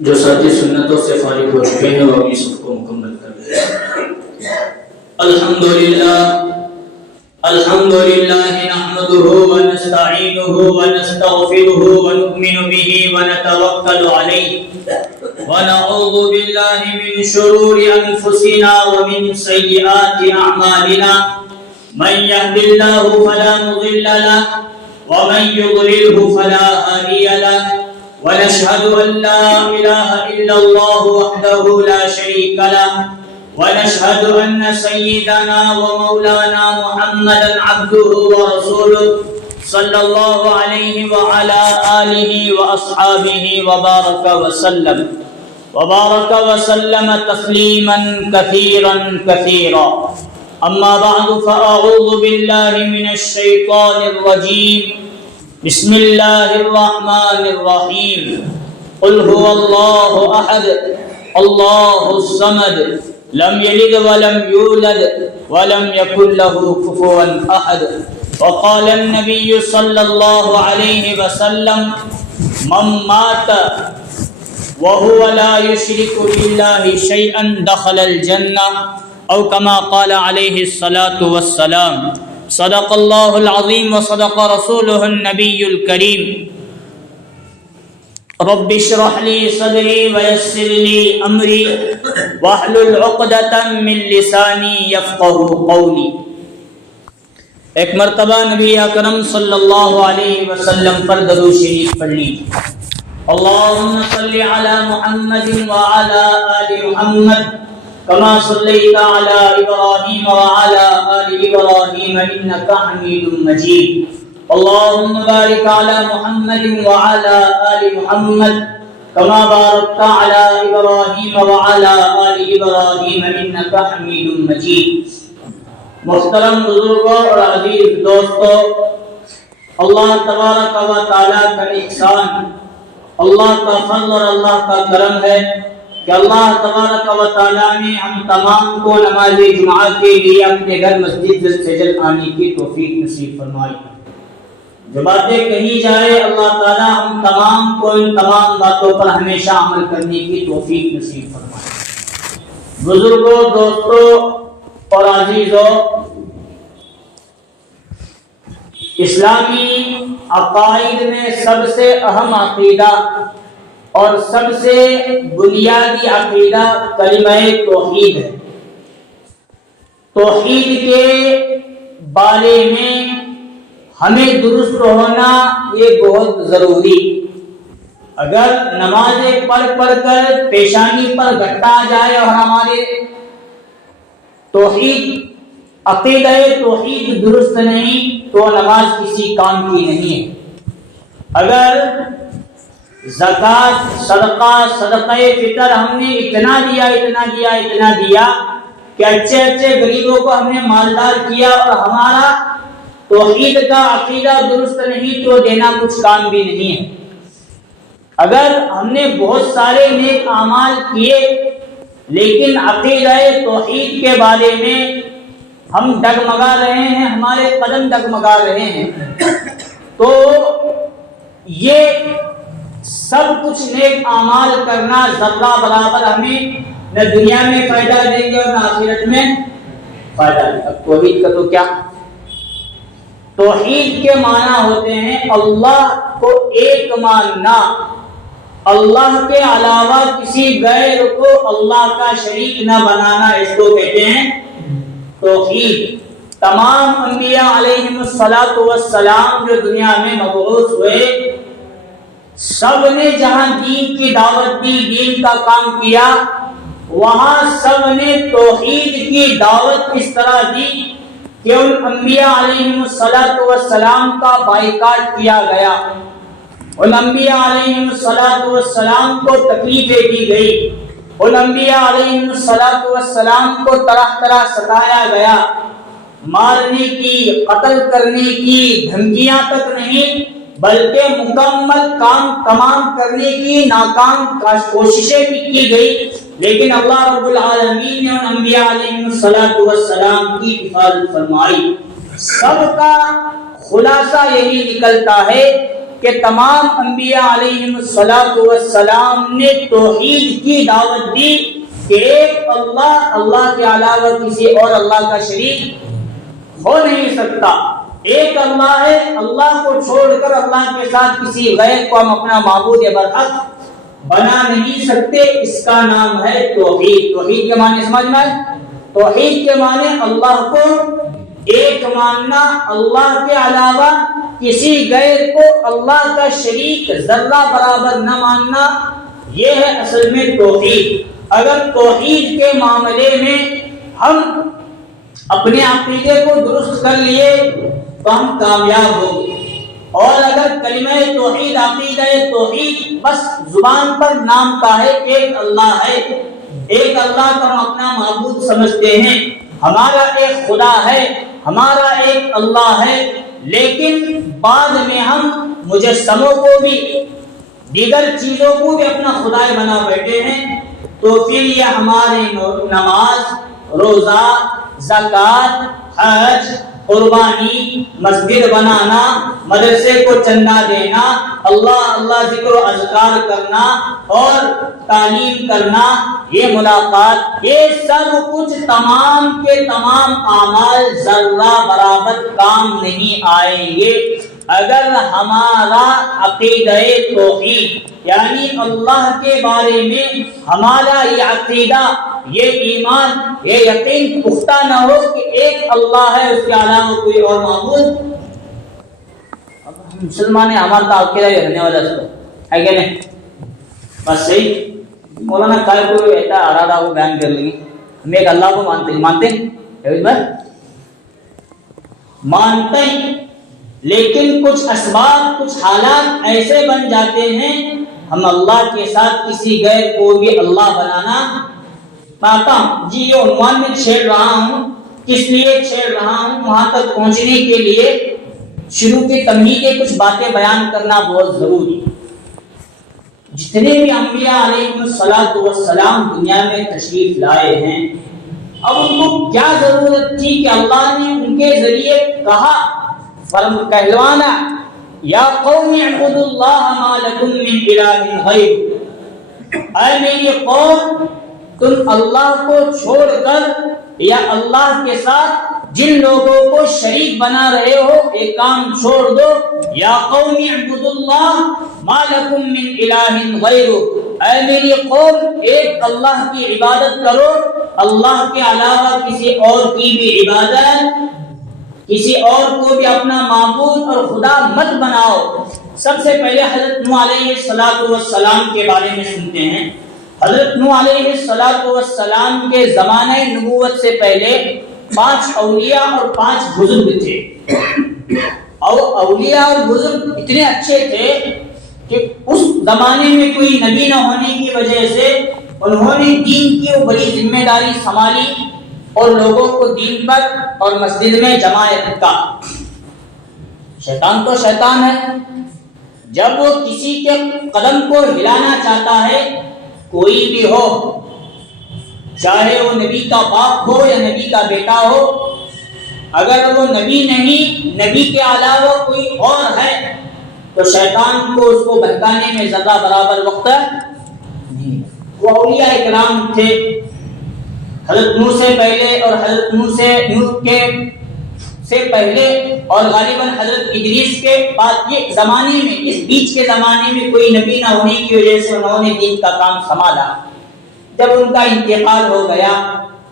جو ساتھی سنتوں سے فارغ ہو چکے ہیں وہ بھی سب کو مکمل کر دیں۔ الحمدللہ نحمده ونستعینه ونستغفره ونؤمن به ونتوکل علیہ ونعوذ باللہ من شرور انفسنا ومن سیئات اعمالنا من يهد الله فلا مضل له ومن يضلله فلا هادي له ونشهد أن لا إله إلا الله وحده لا شريك له ونشهد أن سيدنا ومولانا محمدا عبده ورسوله صلى الله عليه وعلى آله وأصحابه وبارك وسلم تسليما كثيرا كثيرا أما بعد فأعوذ بالله من الشيطان الرجيم بسم الله الرحمن الرحيم قل هو الله أحد الله الصمد لم يلد ولم يولد ولم يكن له كفوا أحد وقال النبي صلى الله عليه وسلم من مات وهو لا يشرك بالله شيئا دخل الجنة أو كما قال عليه الصلاة والسلام صدق الله العظيم وصدق رسوله النبي الكريم رب اشرح لي صدري ويسر لي أمري واحلل عقدة من لساني يفقهوا قولي۔ ایک مرتبہ نبی اکرم صلی اللہ علیہ وسلم پر درود شریف پڑھ لیجیے۔ اللهم صل على محمد وعلى آل محمد كما صليت على إبراهيم وعلى آل إبراهيم إنك حميد مجيد اللهم بارك على محمد وعلى آل محمد كما باركت على إبراهيم وعلى آل إبراهيم إنك حميد مجيد۔ محترم بزرگوں اور عزیز دوستوں، اللہ تبارک و تعالیٰ کا احسان، اللہ کا فضل اور اللہ کا کرم ہے کہ اللہ تبارک و تعالیٰ نے ہم تمام کو نماز جمعہ کے لیے اپنے گھر مسجد سے جلد آنے کی توفیق نصیب فرمائی۔ جو باتیں کہی جائے اللہ تعالیٰ ہم تمام کو ان تمام باتوں پر ہمیشہ عمل کرنے کی توفیق نصیب فرمائے۔ بزرگوں، دوستوں اور عزیزوں، اسلامی عقائد میں سب سے اہم عقیدہ اور سب سے بنیادی عقیدہ کلمہ توحید ہے۔ توحید کے بارے میں ہمیں درست ہونا یہ بہت ضروری۔ اگر نمازیں پڑھ کر پیشانی پر گھٹا آ جائے اور ہمارے توحید عقیدہ توحید درست نہیں تو نماز کسی کام کی نہیں ہے۔ اگر زکوٰۃ، صدقہ فطر ہم نے اتنا دیا کہ اچھے غریبوں کو ہم نے مالدار کیا اور ہمارا توحید کا عقیدہ درست نہیں تو دینا کچھ کام بھی نہیں ہے۔ اگر ہم نے بہت سارے نیک اعمال کیے لیکن عقیدہ توحید کے بارے میں ہم ڈگمگا رہے ہیں، ہمارے قدم ڈگمگا رہے ہیں، تو یہ سب کچھ نیک اعمال کرنا ذرہ برابر ہمیں نہ دنیا میں فائدہ دیں گے اور نہ آخرت میں فائدہ دیں گے۔ اب توحید کا تو کیا؟ توحید کے معنی ہوتے ہیں اللہ کو ایک ماننا، اللہ کے علاوہ کسی غیر کو اللہ کا شریک نہ بنانا، اس کو کہتے ہیں توحید۔ تمام انبیاء علیہم السلام جو دنیا میں مبعوث ہوئے، سب نے جہاں دین کی دعوت دی، دین کا کام کیا، وہاں سب نے توحید کی دعوت اس طرح دی کہ ان انبیاء علیہم السلام کا بائیکاٹ کیا گیا، ان انبیاء علیہم السلام کو تکلیفیں دی گئی، ان انبیاء علیہم السلام کو طرح طرح ستایا گیا، مارنے کی، قتل کرنے کی دھمکیاں تک نہیں بلکہ مکمل کام تمام کرنے کی ناکام کوششیں بھی کی گئی، لیکن اللہ رب العالمین نے ان انبیاء علیہ السلام کی حفاظت فرمائی۔ سب کا خلاصہ یہی نکلتا ہے کہ تمام انبیاء علیہم السلام نے توحید کی دعوت دی کہ ایک اللہ کے علاوہ کسی اور اللہ کا شریک ہو نہیں سکتا، ایک اللہ ہے، اللہ کو چھوڑ کر اللہ کے ساتھ کسی غیر کو ہم اپنا معبود برحق بنا نہیں سکتے۔ اس کا نام ہے توحید۔ توحید کے معنی سمجھ میں آئے؟ توحید کے معنی اللہ کو ایک ماننا، اللہ کے علاوہ کسی غیر کو اللہ کا شریک ذرہ برابر نہ ماننا، یہ ہے اصل میں توحید۔ اگر توحید کے معاملے میں ہم اپنے عقیدے کو درست کر لیے تو ہم کامیاب ہوں گے، اور اگر کلمہ توحید، عقیدہ توحید بس زبان پر نام کا ہے، ایک اللہ ہے، ایک اللہ کو ہم اپنا معبود سمجھتے ہیں، ہمارا ایک خدا ہے، ہمارا ایک اللہ ہے، لیکن بعد میں ہم مجسموں کو بھی، دیگر چیزوں کو بھی اپنا خدا بنا بیٹھے ہیں، تو پھر یہ ہمارے نماز، روزہ، زکوٰۃ، حج، قربانی، مسجد بنانا، مدرسے کو چندہ دینا، اللہ ذکر و اذکار کرنا اور تعلیم کرنا، یہ ملاقات، یہ سب کچھ تمام کے تمام اعمال ذرہ برابر کام نہیں آئیں گے اگر ہمارا عقیدہ توحید یعنی اللہ کے بارے میں ہمارا یہ عقیدہ، یہ ایمان، یہ یقین پختہ نہ ہو کہ ایک اللہ ہے، اس کے علاوہ کوئی اور معبود۔ اب ہم مسلمان ہیں، ہمارا تو عقیدہ ہی رہنے والا ہے کہ نہیں؟ بس صحیح مولانا کل کو ایسا ارادہ کو بیان کر لیں گے، ہم ایک اللہ کو مانتے ہیں مانتے ہیں، لیکن کچھ اسباب، کچھ حالات ایسے بن جاتے ہیں ہم اللہ کے ساتھ کسی غیر کو بھی اللہ بنانا پاتا ہوں۔ جی یہ عنوان میں چھیڑ رہا ہوں، کس لیے چھیڑ رہا ہوں؟ وہاں تک پہنچنے کے لیے شروع کی تمہید کے کچھ باتیں بیان کرنا بہت ضروری۔ جتنے بھی انبیاء علیہم السلام دنیا میں تشریف لائے ہیں، اب ان کو کیا ضرورت تھی کہ اللہ نے ان کے ذریعے کہا، کہلوانا، یا قوم اعبدوا اللہ ما لکم من الہ غیر، اے میری قوم تم اللہ کو چھوڑ کر یا اللہ کے ساتھ جن لوگوں کو شریک بنا رہے ہو ایک کام چھوڑ دو۔ یا قوم اعبدوا اللہ ما لکم من الہ غیر، اے میری قوم ایک اللہ کی عبادت کرو، اللہ کے علاوہ کسی اور کی بھی عبادت، کسی اور کو بھی اپنا معبود اور خدا مت بناؤ۔ سب سے پہلے حضرت نوح علیہ السلام کے بارے میں سنتے ہیں۔ حضرت نوح علیہ السلام کے زمانہ نبوت سے پہلے 5 اولیاء اور 5 بزرگ تھے، اور اولیاء اور بزرگ اتنے اچھے تھے کہ اس زمانے میں کوئی نبی نہ ہونے کی وجہ سے انہوں نے دین کی وہ بڑی ذمہ داری سنبھالی اور لوگوں کو دین پر اور مسجد میں جماعت کا۔ شیطان تو شیطان ہے، جب وہ کسی کے قدم کو ہلانا چاہتا ہے، کوئی بھی ہو، چاہے وہ نبی کا باپ ہو یا نبی کا بیٹا ہو، اگر وہ نبی نہیں، نبی کے علاوہ کوئی اور ہے، تو شیطان کو اس کو بہکانے میں ذرہ برابر وقت نہیں۔ وہ اولیاء اکرام تھے، حضرت نوح سے پہلے اور حضرت نوح سے پہلے اور غالباً حضرت ادریس کے بعد، یہ زمانے میں، اس بیچ کے زمانے میں کوئی نبی نہ ہونے کی وجہ سے انہوں نے دین کا کام سنبھالا۔ جب ان کا انتقال ہو گیا،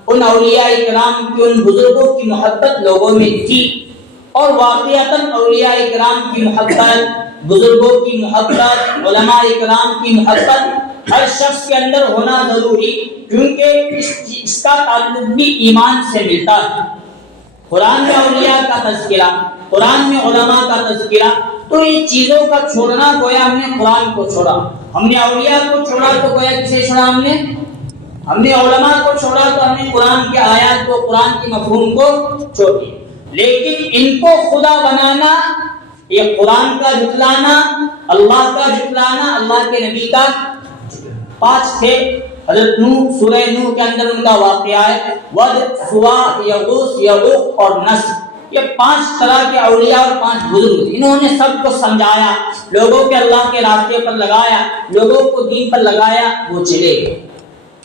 ان اولیاء اکرام کی، ان بزرگوں کی محبت لوگوں میں تھی، اور واقعتاً اولیاء اکرام کی محبت، بزرگوں کی محبت، علماء اکرام کی محبت ہر شخص کے اندر ہونا ضروری، کیونکہ اس کا تعلق بھی ایمان سے ملتا ہے۔ قرآن میں اولیاء کا تذکرہ، قرآن میں علماء کا تذکرہ، تو ان چیزوں کا چھوڑنا گویا ہم نے قرآن کو چھوڑا، ہم نے اولیاء کو چھوڑا تو گویا کسے چھوڑا؟ ہم نے علماء کو چھوڑا تو ہم نے قرآن کے آیات کو، قرآن کے مفہوم کو چھوڑ دیا۔ لیکن ان کو خدا بنانا، یہ قرآن کا جھٹلانا، اللہ کا جھٹلانا، اللہ کے نبی کا 5 تھے۔ حضرت نوح، سورہ نوح کے اندر ان کا واقعہ ہے، ود، سوا، یغوث، یعوق اور نصر۔ یہ 5 طرح کے اولیاء اور 5 بزرگ تھے، انہوں نے سب کو سمجھایا، لوگوں کے اللہ کے راستے پر لگایا، لوگوں کو دین پر لگایا، وہ چلے گئے۔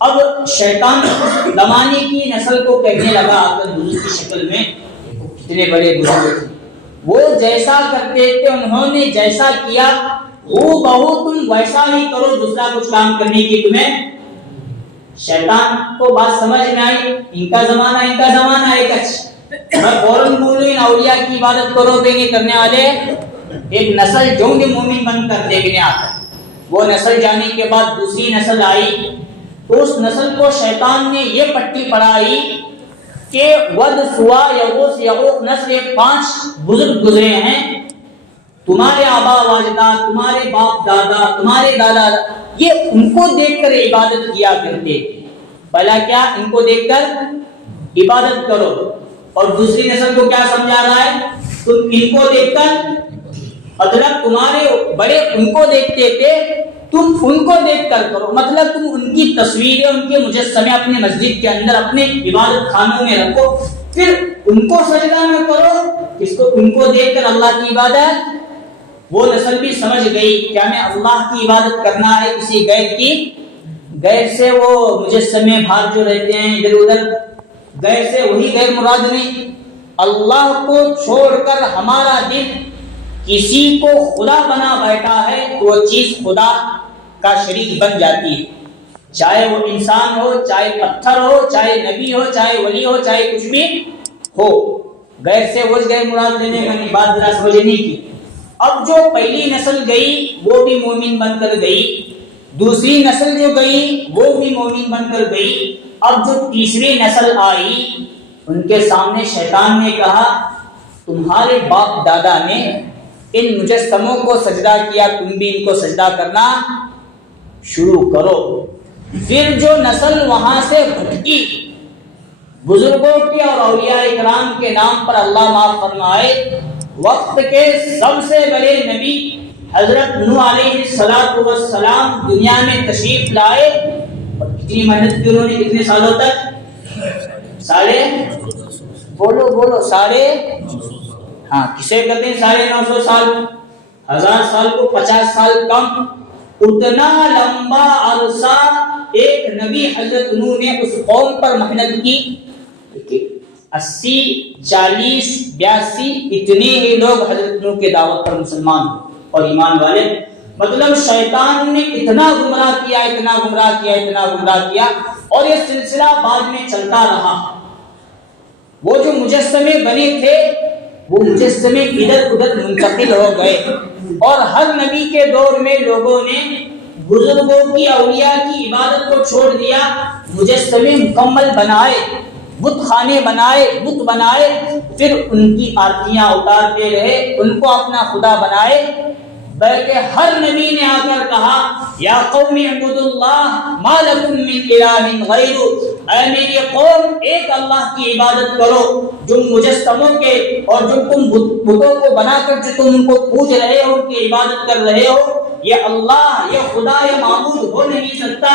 اب شیطان زمانے کی نسل کو کہنے لگا اپنے بزرگ کی شکل میں، کتنے بڑے بزرگ تھے، وہ جیسا کرتے تھے انہوں نے جیسا کیا ہو بہو تم ویسا ہی کرو، دوسرا کچھ کام کرنے کی تمہیں۔ شیطان کو بات سمجھ میں آئی، ان کا زمانہ ایک اچھا، میں فوراً بولوں ان اولیاء کی عبادت کرو تو نہیں کرنے والے، ایک نسل جو بھی مومن بن کر دیکھنے آتا ہے، وہ نسل جانے کے بعد دوسری نسل آئی، تو اس نسل کو شیطان نے یہ پٹی پڑھائی کہ ود سوا یغوث یعوق نسل 5 بزرگ گزرے ہیں، تمہارے آبا و اجداد، تمہارے باپ دادا، تمہارے دادا، یہ ان کو دیکھ کر عبادت کیا کرتے تھے، بھلا کیا ان کو دیکھ کر عبادت کرو۔ اور دوسری نسل کو کیا سمجھا رہا ہے، تم ان کو دیکھ کر، مطلب تمہارے بڑے ان کو دیکھتے تھے، تم ان کو دیکھ کر کرو، مطلب تم ان کی تصویریں، ان کے مجسمے اپنے مسجد کے اندر اپنے عبادت خانوں میں رکھو، پھر ان کو سجدہ میں کرو، کس کو، ان کو دیکھ کر اللہ کی عبادت۔ وہ نسل بھی سمجھ گئی کہ ہمیں اللہ کی عبادت کرنا ہے، کسی غیر کی، غیر سے وہ مجسمے بھاگ جو رہتے ہیں ادھر ادھر، غیر سے وہی غیر مراد نہیں، اللہ کو چھوڑ کر ہمارا دل کسی کو خدا بنا بیٹھا ہے تو وہ چیز خدا کا شریک بن جاتی ہے، چاہے وہ انسان ہو، چاہے پتھر ہو، چاہے نبی ہو، چاہے ولی ہو، چاہے کچھ بھی ہو، غیر سے وہ غیر مراد لینے میں بات ذرا سمجھنے کی۔ اب جو پہلی نسل گئی وہ بھی مومن بن کر گئی، دوسری نسل جو گئی وہ بھی مومن بن کر گئی، اب جو تیسری نسل آئی ان کے سامنے شیطان نے کہا تمہارے باپ دادا نے ان مجسموں کو سجدہ کیا، تم بھی ان کو سجدہ کرنا شروع کرو۔ پھر جو نسل وہاں سے بھٹکی، بزرگوں کے اور اولیاء اکرام کے نام پر اللہ معاف فرمائے، وقت کے سب سے بڑے نبی حضرت نوح علیہ السلام دنیا میں تشریف لائے، اور کتنی محنت کی انہوں نے، کتنے سالوں تک، ساڑھے ہاں کسے کہتے ہیں 950 سال، 1000 سال کو 50 سال کم، اتنا لمبا عرصہ ایک نبی حضرت نوح نے اس قوم پر محنت کی، 80 40 82 اتنے ہی لوگ حضرت نوح کے دعوت پر مسلمان اور ایمان والے، مطلب شیطان نے اتنا گمراہ کیا اور یہ سلسلہ بعد میں چلتا رہا۔ وہ جو مجسمے بنے تھے وہ مجسمے ادھر ادھر منتقل ہو گئے، اور ہر نبی کے دور میں لوگوں نے بزرگوں کی، اولیاء کی عبادت کو چھوڑ دیا، مجسمے مکمل بنائے، بت خانے بنائے، پھر ان کی آرتیاں اتارتے رہے، ان کو اپنا خدا بنائے، بلکہ ہر نبی نے آ کر کہا یا قوم اعبدوا اللہ ما لکم من الہ غیرہ، اے میری قوم ایک اللہ کی عبادت کرو، جو مجسموں کے اور جو تم بتوں کو بنا کر جو تم ان کو پوج رہے ہو، ان کی عبادت کر رہے ہو، یہ اللہ، یہ خدا، یہ معبود ہو نہیں سکتا،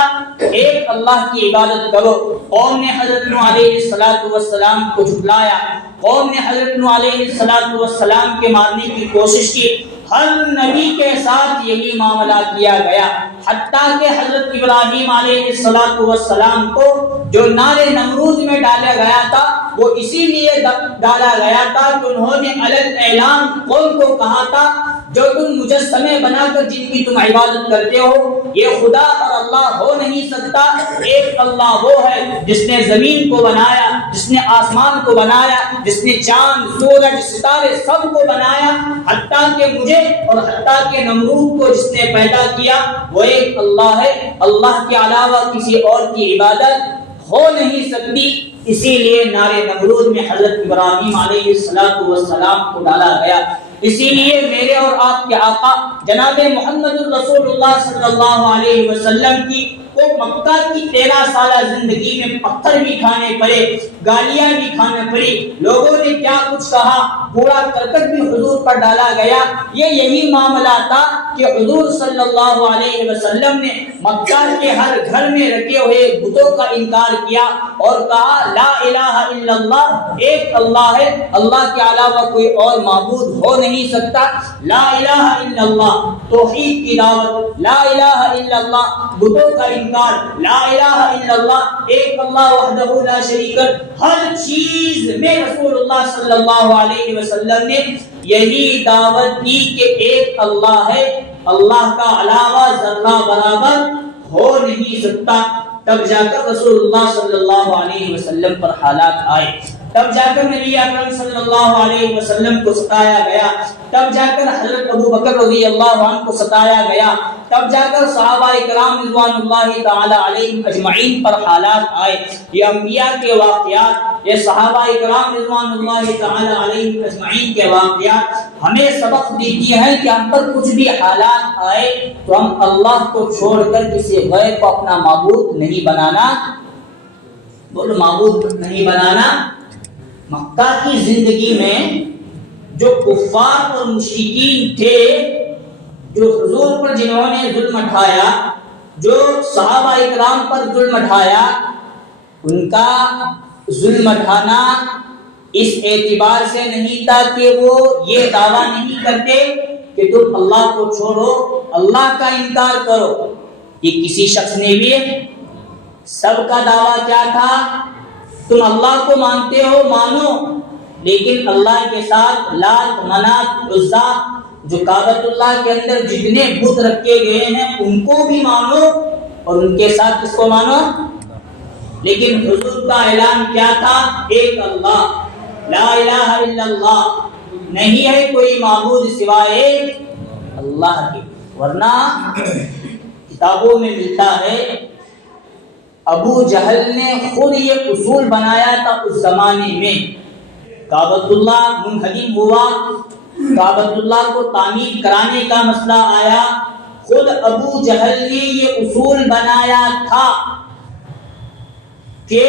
ایک اللہ کی عبادت کرو۔ قوم نے حضرت نوح علیہ السلام کو جھٹلایا، قوم نے حضرت نوح علیہ السلام کے مارنے کی کوشش کی، ہر نبی کے ساتھ یہی معاملہ کیا گیا، حتیٰ کہ حضرت ابراہیم علیہ السلام کو جو نار نمرود میں ڈالا گیا تھا وہ اسی لیے ڈالا گیا تھا کہ انہوں نے الگ اعلان قوم کو کہا تھا جو تم مجسمے بنا کر جن کی تم عبادت کرتے ہو یہ خدا اور اللہ ہو نہیں سکتا، ایک اللہ وہ ہے جس نے زمین کو بنایا، جس نے آسمان کو بنایا، جس نے چاند سورج ستارے سب کو بنایا، حتیٰ کہ مجھے اور حتیٰ کہ نمرود کو جس نے پیدا کیا وہ ایک اللہ ہے، اللہ کے علاوہ کسی اور کی عبادت ہو نہیں سکتی۔ اسی لیے نار نمرود میں حضرت ابراہیم علیہ السلام کو ڈالا گیا۔ اسی لیے میرے اور آپ کے آقا جناب محمد الرسول اللہ صلی اللہ علیہ وسلم کی وہ مکہ کی 13 سالہ زندگی میں پتھر بھی کھانے پڑے، گالیاں بھی کھانا پڑی، لوگوں نے کیا کچھ کہا، پورا کرکٹ بھی حضور پر ڈالا گیا۔ یہی معاملہ تھا کہ حضور صلی اللہ علیہ وسلم نے مکہ کے ہر گھر میں رکھے ہوئے بتوں کا انکار کیا اور کہا لا الہ الا اللہ، ایک اللہ ہے، اللہ کے علاوہ کوئی اور معبود ہو نہیں سکتا۔ لا الہ الا اللہ، توحید کی دعوت، لا الہ الا اللہ، بتوں کا انکار، لا الہ الا اللہ، ایک اللہ وحدہ لا شریک لہ۔ ہر چیز میں رسول اللہ صلی اللہ علیہ وسلم نے یہی دعوت دی کہ ایک اللہ ہے، اللہ کا علاوہ ذرہ برابر ہو نہیں سکتا۔ تب جا کر رسول اللہ صلی اللہ علیہ وسلم پر حالات آئے، تب جا کر نبی اکرم صلی اللہ علیہ وسلم کو ستایا گیا، تب جا کر حضرت ابو بکر رضی اللہ عنہ کو ستایا گیا، تب جا کر صحابہ کرام رضوان اللہ تعالی علیہم اجمعین پر حالات آئے۔ یہ انبیاء کے واقعات، یہ صحابہ کرام رضوان اللہ تعالی علیہم اجمعین کے واقعات ہمیں سبق دیتی ہیں کہ ہم پر کچھ بھی حالات آئے تو ہم اللہ کو چھوڑ کر کسی غیر کو اپنا معبود نہیں بنانا، بولو معبود نہیں بنانا۔ مکہ کی زندگی میں جو کفار اور مشرکین تھے، جو حضور پر جنہوں نے ظلم اٹھایا، جو صحابہ اکرام پر ظلم اٹھایا، ان کا ظلم اٹھانا اس اعتبار سے نہیں تھا کہ وہ یہ دعویٰ نہیں کرتے کہ تم اللہ کو چھوڑو، اللہ کا انکار کرو۔ یہ کسی شخص نے بھی سب کا دعویٰ کیا تھا؟ تم اللہ کو مانتے ہو، مانو، لیکن اللہ کے ساتھ لات، منات، عزا، جو کعبۃ اللہ کے اندر جتنے بت رکھے گئے ہیں ان کو بھی مانو، اور ان کے ساتھ کس کو مانو؟ لیکن حضور کا اعلان کیا تھا؟ ایک اللہ، لا الہ الا اللہ، نہیں ہے کوئی معبود سوائے اللہ کے۔ ورنہ کتابوں میں ملتا ہے ابو جہل نے خود یہ اصول بنایا تھا اس زمانے میں، کعبۃ اللہ منہدم ہوا، کعبۃ اللہ کو تعمیر کرانے کا مسئلہ آیا، خود ابو جہل نے یہ اصول بنایا تھا کہ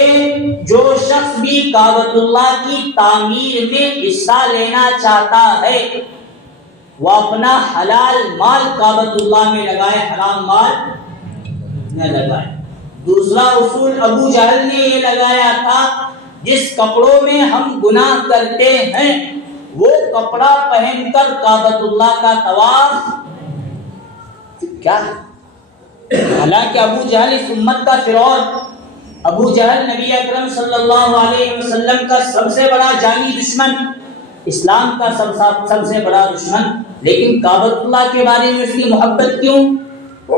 جو شخص بھی کعبۃ اللہ کی تعمیر میں حصہ لینا چاہتا ہے وہ اپنا حلال مال کعبۃ اللہ میں لگائے، حرام مال نہ لگائے۔ دوسرا اصول ابو جہل نے یہ لگایا تھا جس کپڑوں میں ہم گناہ کرتے ہیں وہ کپڑا پہن کر کعبۃ اللہ کا طواف کیا ہے؟ حالانکہ ابو جہل اس امت کا فرعون، ابو جہل نبی اکرم صلی اللہ علیہ وسلم کا سب سے بڑا جانی دشمن، اسلام کا سب سے بڑا دشمن، لیکن کعبۃ اللہ کے بارے میں اس کی محبت کیوں؟ وہ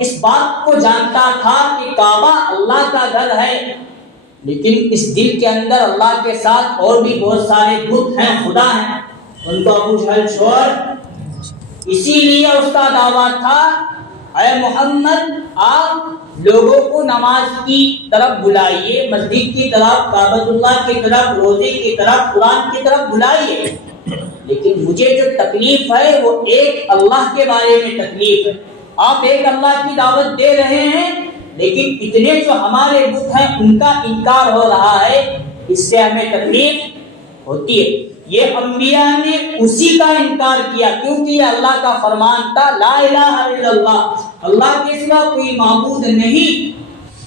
اس بات کو جانتا تھا کہ کعبہ اللہ کا گھر ہے، لیکن اس دل کے اندر اللہ کے ساتھ اور بھی بہت سارے بت ہیں، خدا ہیں، ان کو ابو جہل چھوڑ۔ اسی لیے اس کا دعویٰ تھا اے محمد آپ لوگوں کو نماز کی طرف بلائیے، مسجد کی طرف، کعبۃ اللہ کی طرف، روزے کی طرف، قرآن کی طرف بلائیے، لیکن مجھے جو تکلیف ہے وہ ایک اللہ کے بارے میں تکلیف ہے۔ آپ ایک اللہ کی دعوت دے رہے ہیں لیکن اتنے جو ہمارے بت ہیں ان کا انکار ہو رہا ہے، اس سے ہمیں تکلیف ہوتی ہے۔ یہ انبیاء نے اسی کا انکار کیا کیونکہ یہ اللہ کا فرمان تھا، لا الہ الا اللہ، اللہ کے سوا کوئی معبود نہیں،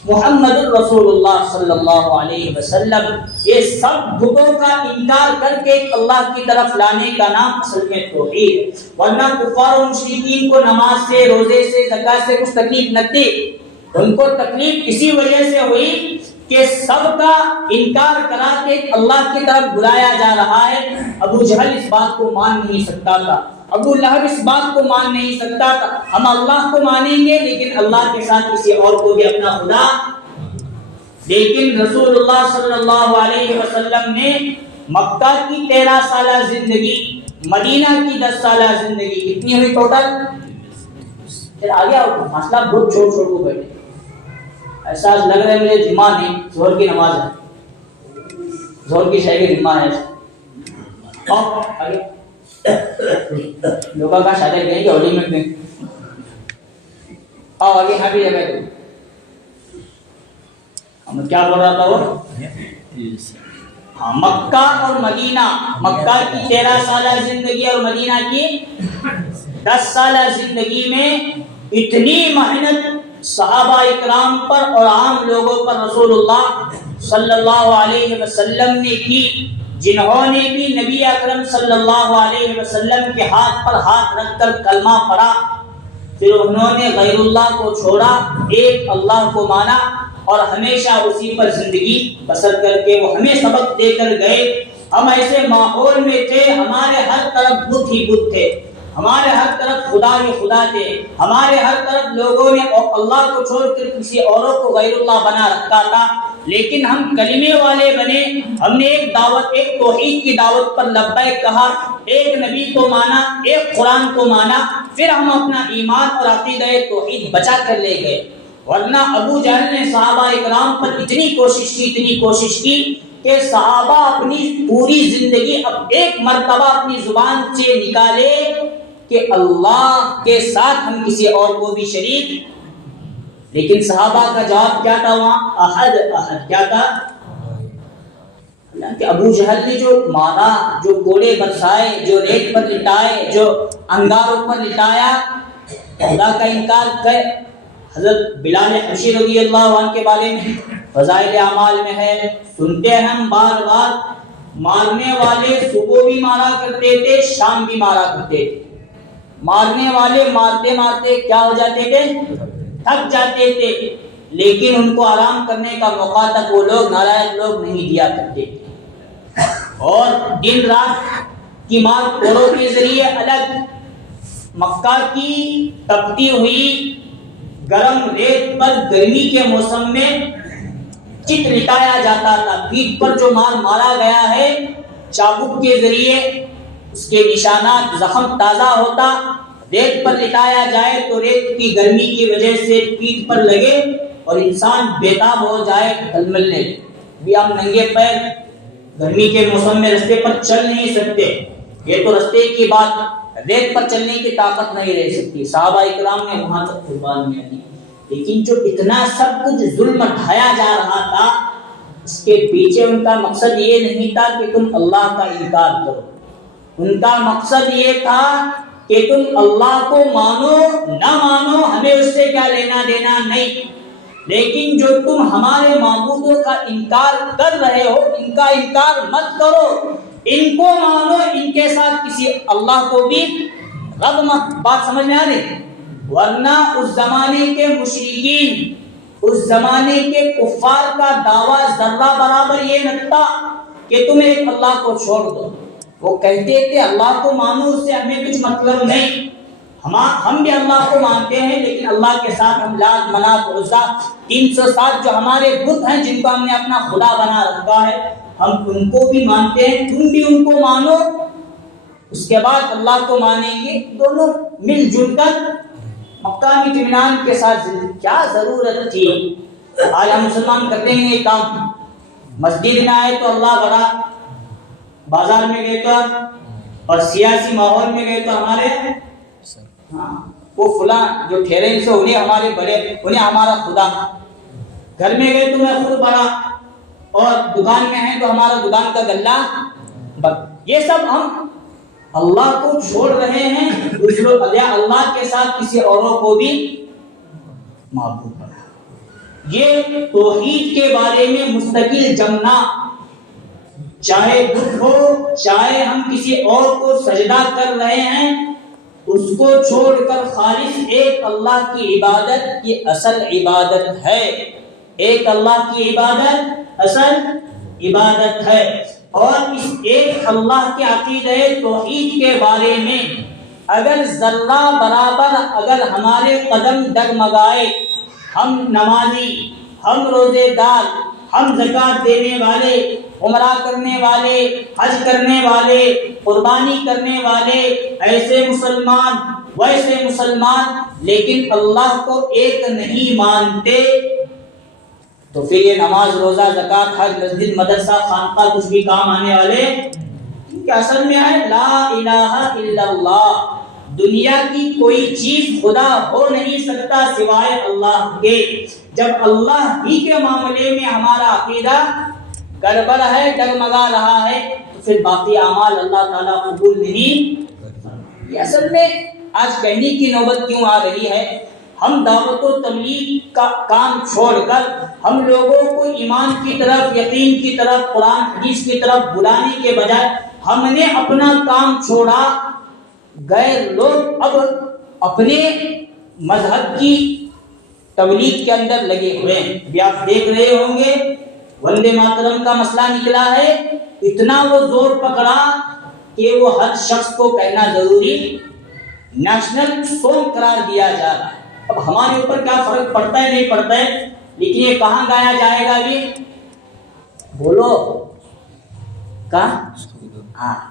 محمد رسول اللہ صلی اللہ علیہ وسلم۔ یہ سب بتوں کا انکار کر کے اللہ کی طرف لانے کا نام اصل میں توحید ہے۔ ورنہ کفار و مشرکین کو نماز سے، روزے سے، زکات سے کچھ تکلیف نہ تھی، ان کو تکلیف اسی وجہ سے ہوئی کہ سب کا انکار کرا کے اللہ کی طرف بلایا جا رہا ہے۔ ابو جہل اس بات کو مان نہیں سکتا تھا، ابو لہب اس بات کو مان نہیں سکتا تھا، ہم اللہ کو مانیں گے لیکن اللہ کے ساتھ کسی اور کو بھی اپنا خدا۔ لیکن رسول اللہ صلی اللہ علیہ وسلم نے مکہ کی 13 سالہ زندگی، مدینہ کی 10 سالہ زندگی، کتنی ہوئی ٹوٹل؟ پھر آگے مسئلہ بہت چھوڑ چھوڑ کو بیٹھے، ایسا لگ رہا ہے مجھے جمعہ نہیں، ظہر کی نماز ہے، ظہر کی شاید جمعہ ہے۔ آگے لوگوں کا شادی گئے کہ ہولی میں آگے یہاں بھی جگہ کیا بول رہا تھا وہ؟ ہاں، مکہ اور مدینہ، مکہ کی 13 سالہ زندگی اور مدینہ کی 10 سالہ زندگی میں اتنی محنت صحابہ اکرام پر اور عام لوگوں پر رسول اللہ صلی اللہ علیہ وسلم نے کی، جنہوں نے بھی نبی اکرم صلی اللہ علیہ وسلم کے ہاتھ پر ہاتھ رکھ کر کلمہ پڑھا، پھر انہوں نے غیر اللہ کو چھوڑا، ایک اللہ کو مانا اور ہمیشہ اسی پر زندگی بسر کر کے وہ ہمیں سبق دے کر گئے۔ ہم ایسے ماحول میں تھے، ہمارے ہر طرف بت ہی بت تھے، ہمارے ہر طرف خدا ہی خدا تھے، ہمارے ہر طرف لوگوں نے اللہ کو چھوڑ کر کسی اوروں کو غیر اللہ بنا رکھا تھا، لیکن ہم کلمے والے بنے، ہم نے ایک دعوت، ایک توحید کی دعوت پر لبیک کہا، ایک نبی کو مانا، ایک قرآن کو مانا، پھر ہم اپنا ایمان اور عقیدہ توحید بچا کر لے گئے۔ ورنہ ابو جہل نے صحابہ اکرام پر اتنی کوشش کی کہ صحابہ اپنی پوری زندگی اب ایک مرتبہ اپنی زبان سے نکالے کہ اللہ کے ساتھ ہم کسی اور کو بھی شریک، لیکن صحابہ کا جواب کیا تھا وہاں؟ احد احد، کیا تھا؟ کہ ابو جہل نے جو مارا، جو کوڑے برسائے، جو ریت پر لٹائے، جو انگاروں پر لٹایا، خدا کا انکار کر۔ حضرت بلال حبشی رضی اللہ عنہ کے بارے میں فضائل اعمال میں ہے، سنتے ہیں ہم بار بار، مارنے والے صبح بھی مارا کرتے تھے، شام بھی مارا کرتے تھے، مارنے والے مارتے مارتے کیا ہو جاتے تھے؟ تھک جاتے تھے، لیکن ان کو آرام کرنے کا موقع تک وہ لوگ نالائق لوگ نہیں دیا کرتے تھے، اور دن رات کی مار کوڑوں کے ذریعے الگ، مکہ کی تپتی ہوئی گرم ریت پر گرمی کے موسم میں چت لٹایا جاتا تھا، پیٹھ پر جو مارا گیا ہے چابک کے ذریعے اس کے نشانات، زخم تازہ ہوتا، ریت پر لٹایا جائے تو ریت کی گرمی کی وجہ سے پیٹھ پر لگے اور انسان بےتاب ہو جائے ڈلملنے۔ بھی ہم ننگے پیر گرمی کے موسم میں رستے پر چل نہیں سکتے، یہ تو رستے کی بات، ریت پر چلنے کی طاقت نہیں رہ سکتی، صحابہ اکرام نے وہاں تک قربانیاں دی، لیکن جو اتنا سب کچھ ظلم ڈھایا جا رہا تھا، اس کے پیچھے ان کا مقصد یہ نہیں تھا کہ تم اللہ کا انکار کرو، ان کا مقصد یہ تھا کہ تم اللہ کو مانو نہ مانو ہمیں اس سے کیا لینا دینا نہیں، لیکن جو تم ہمارے معبودوں کا انکار کر رہے ہو ان کا انکار مت کرو، ان کو مانو، ان کے ساتھ کسی اللہ کو بھی رب مت۔ بات سمجھ میں آ رہی؟ ورنہ اس زمانے کے مشرکین، اس زمانے کے کفار کا دعویٰ ذرہ برابر یہ نہ تھا کہ تم ایک اللہ کو چھوڑ دو، وہ کہتے تھے اللہ کو مانو، اس سے ہمیں کچھ مطلب نہیں، ہم بھی اللہ کو مانتے ہیں لیکن اللہ کے ساتھ ہم لات، منات، عزا، 307 جو ہمارے بت ہیں جن کو ہم نے اپنا خدا بنا رکھا ہے، ہم ان کو بھی مانتے ہیں، تم بھی ان کو مانو، اس کے بعد اللہ کو مانیں گے، دونوں مل جل کر مقامی اطمینان کے ساتھ زندگی۔ کیا ضرورت تھی؟ آج ہم مسلمان کرتے ہیں یہ کام، مسجد میں آئے تو اللہ بڑا، بازار میں گئے تو اور سیاسی ماحول میں گئے تو ہمارے وہ فلاں جو ٹھہرے سے انہیں ہمارے بڑے، انہیں ہمارا خدا، گھر میں گئے تو میں خود بڑا، اور دکان میں ہیں تو ہمارا دکان کا گلہ، یہ سب ہم اللہ کو چھوڑ رہے ہیں، اللہ کے ساتھ کسی اوروں کو بھی معبود بنا۔ یہ توحید کے بارے میں مستقل جمنا، چاہے بت ہو، چاہے ہم کسی اور کو سجدہ کر رہے ہیں، اس کو چھوڑ کر خالص ایک اللہ کی عبادت کی اصل عبادت ہے، ایک اللہ کی عبادت اصل عبادت ہے۔ اور اس ایک اللہ کے عقیدہ توحید کے بارے میں اگر ذرہ برابر اگر ہمارے قدم ڈگمگائے، ہم نمازی، ہم روزے دار، ہم زکوٰۃ دینے والے، عمرہ کرنے والے، حج کرنے والے، قربانی کرنے والے، ایسے مسلمان ویسے مسلمان، لیکن اللہ کو ایک نہیں مانتے، تو پھر یہ نماز، روزہ، زکوٰۃ، حج، مسجد، مدرسہ، خانقاہ کچھ بھی کام آنے والے، کیونکہ اصل میں ہے لا الہ الا اللہ، دنیا کی کوئی چیز خدا ہو نہیں سکتا سوائے اللہ کے۔ جب اللہ ہی کے معاملے میں ہمارا عقیدہ گڑبڑ ہے، ڈگمگا رہا ہے، تو پھر باقی اعمال اللہ تعالیٰ قبول نہیں۔ یہ اصل میں آج کہنے کی نوبت کیوں آ رہی ہے؟ ہم دعوت و تبلیغ کا کام چھوڑ کر ہم لوگوں کو ایمان کی طرف، یقین کی طرف، قرآن حدیث کی طرف بلانے کے بجائے ہم نے اپنا کام چھوڑا، غیر لوگ اب اپنے مذہب کی تبلیغ کے اندر لگے ہوئے ہیں۔ ابھی آپ دیکھ رہے ہوں گے وندے ماترم کا مسئلہ نکلا ہے، اتنا وہ زور پکڑا کہ وہ ہر شخص کو کہنا ضروری نیشنل سونگ قرار دیا جا رہا ہے۔ اب ہمارے اوپر کیا فرق پڑتا ہے نہیں پڑتا ہے، لیکن یہ کہاں گایا جائے گا بھی؟ بولو کہاں؟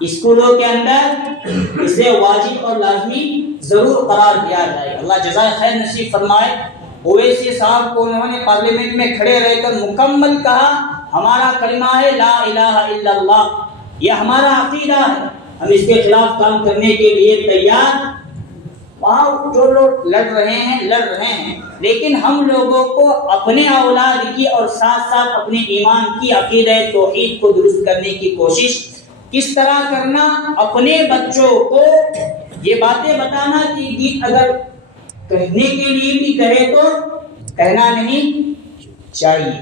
اسکولوں کے اندر اسے واجب اور لازمی ضرور قرار دیا جائے گا۔ اللہ جزائے خیر نصیب فرمائے۔ اویسی صاحب کو انہوں نے پارلیمنٹ میں کھڑے رہ کر مکمل کہا ہمارا کلمہ ہے لا الہ الا اللہ، یہ ہمارا عقیدہ ہے، ہم اس کے خلاف کام کرنے کے لیے تیار۔ وہاں جو لوگ لڑ رہے ہیں، لیکن ہم لوگوں کو اپنے اولاد کی اور ساتھ ساتھ اپنے ایمان کی عقیدہ توحید کو درست کرنے کی کوشش کس طرح کرنا، اپنے بچوں کو یہ باتیں بتانا کہ گیت اگر کہنے کے لیے بھی کہے تو کہنا نہیں چاہیے۔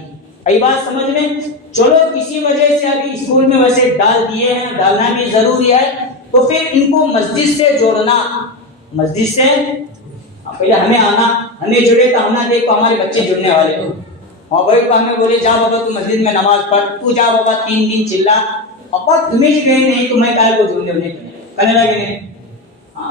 ای بات سمجھ میں؟ چلو کسی وجہ سے ابھی اسکول میں ویسے ڈال دیے ہیں، ڈالنا بھی ضروری ہے، تو پھر ان کو مسجد سے جوڑنا، مسجد سے پہلے ہمیں آنا، ہمیں جڑے تو ہم نہ دیکھو ہمارے بچے جڑنے والے ہو، اور بھائی کو ہمیں بولے جا بابا تو مسجد میں نماز پڑھ، تو جا بابا 3 دن چلا، ابا تمہیں جی گئے نہیں تو میں کہا کو جڑنے کہنے لگے نہیں۔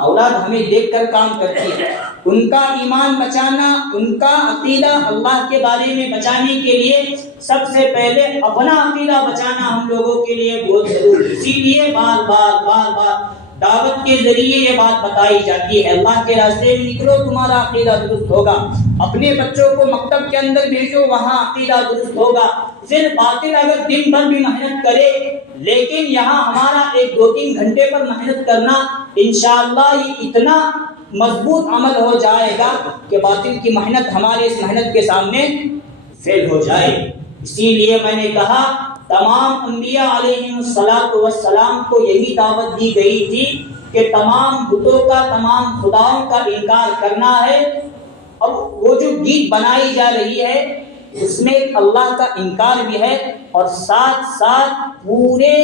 اولاد ہمیں دیکھ کر کام کرتی ہے، ان کا ایمان بچانا، ان کا عقیدہ اللہ کے بارے میں بچانے کے لیے سب سے پہلے اپنا عقیدہ بچانا ہم لوگوں کے لیے بہت ضروری ہے۔ اسی لیے بار بار دعوت کے ذریعے یہ بات بتائی جاتی ہے، اللہ کے راستے میں نکلو تمہارا عقیدہ درست ہوگا، اپنے بچوں کو مکتب کے اندر بھیجو وہاں عقیدہ درست ہوگا۔ صرف باطل اگر دن بھر بھی محنت کرے، لیکن یہاں ہمارا 1-2-3 گھنٹے پر محنت کرنا انشاءاللہ یہ اتنا مضبوط عمل ہو جائے گا کہ باطل کی محنت ہمارے اس محنت کے سامنے فیل ہو جائے۔ اسی لیے میں نے کہا تمام انبیاء علیہم السلام کو یہی دعوت دی گئی تھی کہ تمام بتوں کا، تمام خداؤں کا انکار کرنا ہے۔ اب وہ جو گیت بنائی جا رہی ہے اس میں اللہ کا انکار بھی ہے اور ساتھ ساتھ پورے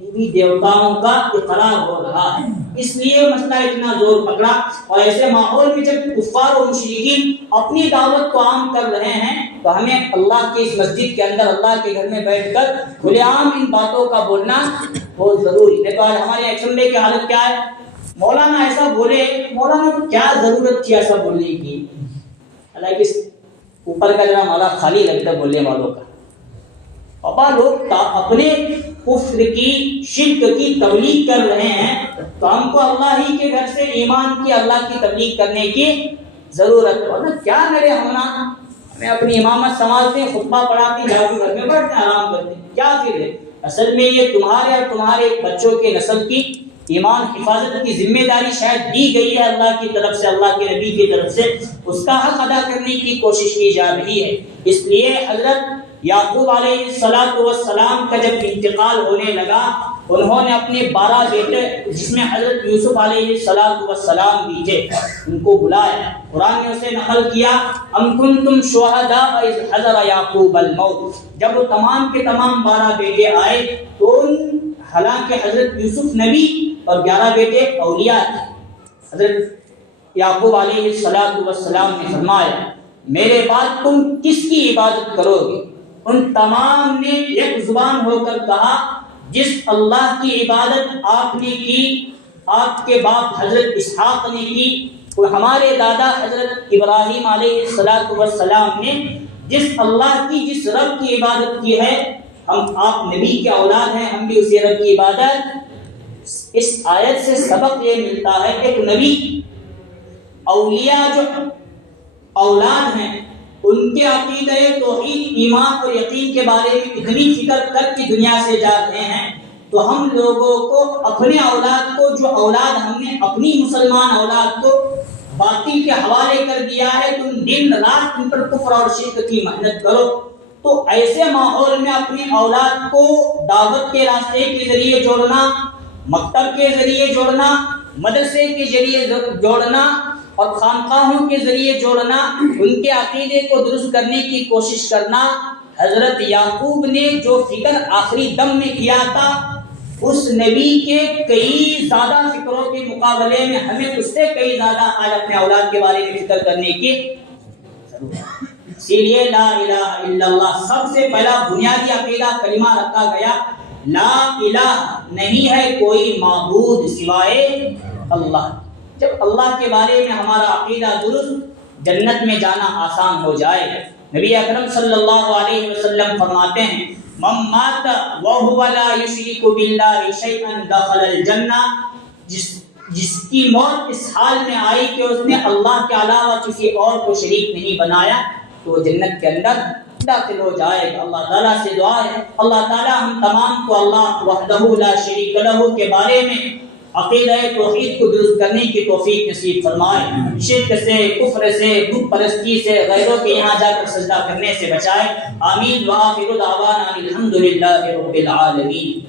دیوی دیوتاؤں کا اقرار ہو رہا ہے۔ اس لیے مسئلہ اتنا زور پکڑا، اور ایسے ماحول میں جب کفار و مشرکین اپنی دعوت کو عام کر رہے ہیں تو ہمیں اللہ کے اس مسجد کے اندر، اللہ کے گھر میں بیٹھ کر کھلے عام ان باتوں کا بولنا بہت ضروری ہے۔ تو آج ہمارے اسمبلی کی حالت کیا ہے؟ مولانا ایسا بولے، مولانا کو کیا ضرورت تھی ایسا بولنے کی؟ حالانکہ اوپر کا جگہ مولا خالی لگتا ہے بولنے والوں کا۔ بابا لوگ اپنے کفر کی، شرک کی تبلیغ کر رہے ہیں، تو ہم کو اللہ ہی کے گھر سے ایمان کی، اللہ کی تبلیغ کرنے کی ضرورت ہے۔ ورنہ کیا کرے ہمیں اپنی امامت سنبھالتے ہیں، خطبہ پڑھاتے ہیں، جاگو گھر میں بیٹھتے ہیں، آرام کرتے ہیں، کیا پھر ہے؟ اصل میں یہ تمہارے اور تمہارے بچوں کے نسل کی ایمان حفاظت کی ذمہ داری شاید دی گئی ہے اللہ کی طرف سے، اللہ کے نبی کی طرف سے، اس کا حق ادا کرنے کی کوشش کی جا رہی ہے۔ اس لیے حضرت یعقوب علیہ السلام کا جب انتقال ہونے لگا، انہوں نے اپنے 12 بیٹے جس میں حضرت یوسف علیہ السلام بھی تھے، ان کو بلایا۔ قرآن نے اسے نقل کیا ام کنتم شہداء اذ حضر یعقوب الموت، جب وہ تمام کے تمام 12 بیٹے آئے تو حالانکہ حضرت یوسف نبی اور 11 بیٹے اولیاء تھے، حضرت یعقوب علیہ السلام نے فرمایا میرے بعد تم کس کی عبادت کرو گے؟ ان تمام نے ایک زبان ہو کر کہا جس اللہ کی عبادت آپ نے کی، آپ کے باپ حضرت اسحاق نے کی، اور ہمارے دادا حضرت ابراہیم علیہ السلام نے جس اللہ کی، جس رب کی عبادت کی ہے، ہم آپ نبی کے اولاد ہیں، ہم بھی اسی رب کی عبادت۔ اس آیت سے سبق یہ ملتا ہے کہ ایک نبی، اولیاء جو اولاد ہیں ان کے عقیدہ توحید، ایمان اور یقین کے بارے میں اتنی فکر کر کے دنیا سے جا رہے ہیں تو ہم لوگوں کو اپنے اولاد کو، جو اولاد ہم نے اپنی مسلمان اولاد کو باطل کے حوالے کر دیا ہے، تم دن رات ان پر کفر اور شرک کی محنت کرو، تو ایسے ماحول میں اپنی اولاد کو دعوت کے راستے کے ذریعے جوڑنا، مکتب کے ذریعے جوڑنا، مدرسے کے ذریعے جوڑنا اور خانقاہوں کے ذریعے جوڑنا، ان کے عقیدے کو درست کرنے کی کوشش کرنا، حضرت یعقوب نے جو فکر آخری دم میں کیا تھا، اس نبی کے کئی زیادہ فکروں کے مقابلے میں ہمیں اس سے کئی زیادہ آج اپنے اولاد کے بارے میں فکر کرنے کی ضرورت ہے۔ اسی لیے لا الہ الا اللہ سب سے پہلا بنیادی عقیدہ کلمہ رکھا گیا، لا الہ نہیں ہے کوئی معبود سوائے اللہ۔ جب اللہ کے بارے میں ہمارا عقیدہ درست، جنت میں جانا آسان ہو جائے گا۔ نبی اکرم صلی اللہ علیہ وسلم فرماتے ہیں، من مات وهو لا يشرك بالله شيئا دخل الجنہ، جس کی موت اس حال میں آئی کہ اس نے اللہ کے علاوہ کسی اور کو شریک نہیں بنایا، تو وہ جنت کے اندر داخل ہو جائے گا۔ اللہ تعالیٰ سے دعا ہے اللہ تعالیٰ ہم تمام کو اللہ وحدہ لا شریک لہ کے بارے میں عقیدہ توحید کو درست کرنے کی توفیق نصیب فرمائے، شرک سے، کفر سے، بت پرستی سے، غیروں کے یہاں جا کر سجدہ کرنے سے بچائے۔ آمین وآخر دعوانا الحمدللہ رب العالمین۔